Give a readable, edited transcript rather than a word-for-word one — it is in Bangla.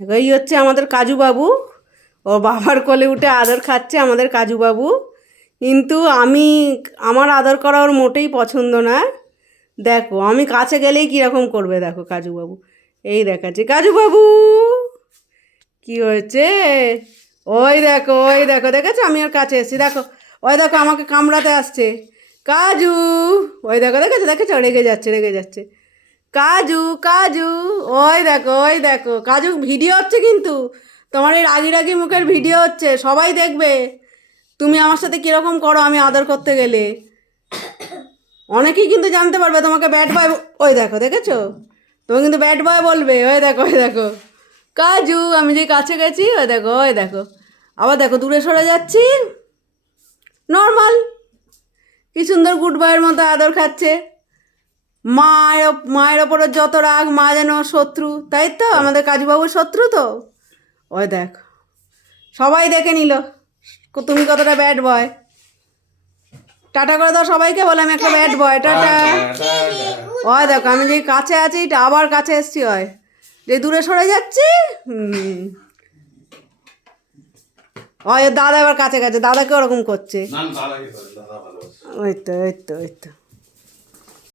এই হচ্ছে আমাদের কাজু বাবু, ও বাবার কোলে উঠে আদর খাচ্ছে আমাদের কাজু বাবু। কিন্তু আমার আদর করা ওর মোটেই পছন্দ না। দেখো আমি কাছে গেলেই কীরকম করবে, দেখো কাজু বাবু। এই দেখাচ্ছে কাজু বাবু কি হয়েছে। ওই দেখো দেখেছো, আমি ওর কাছে এসেছি, দেখো ওই দেখো আমাকে কামড়াতে আসছে কাজু। ওই দেখো দেখেছো দেখেছো, রেগে যাচ্ছে কাজু কাজু। ওই দেখো কাজু, ভিডিও হচ্ছে কিন্তু, তোমার এই রাগি রাগি মুখের ভিডিও হচ্ছে, সবাই দেখবে তুমি আমার সাথে কীরকম করো আমি আদর করতে গেলে। অনেকেই কিন্তু জানতে পারবে তোমাকে ব্যাড বয়। ওই দেখো দেখেছো, তুমি কিন্তু ব্যাড বয় বলবে। ওই দেখো কাজু, আমি যে কাছে গেছি, ওই দেখো আবার দেখো দূরে সরে যাচ্ছি। নর্মাল, কি সুন্দর গুড বয়ের মতো আদর খাচ্ছে। মায়ের ওপরের যত রাগ, মা যেন শত্রু, তাই তো আমাদের কাজুবাবুর শত্রু তো। ওই দেখ, সবাই দেখে নিল তুমি কতটা ব্যাড বয়। টাটা করে দাও সবাইকে, বলে আমি একটা ব্যাড বয়, টাটা। ওই দেখো আমি যে কাছে আছি, আবার কাছে এসছি, হয় যে দূরে সরে যাচ্ছি। ওই দাদা এবার কাছে গেছে, দাদাকে ওরকম করছে। ওই তো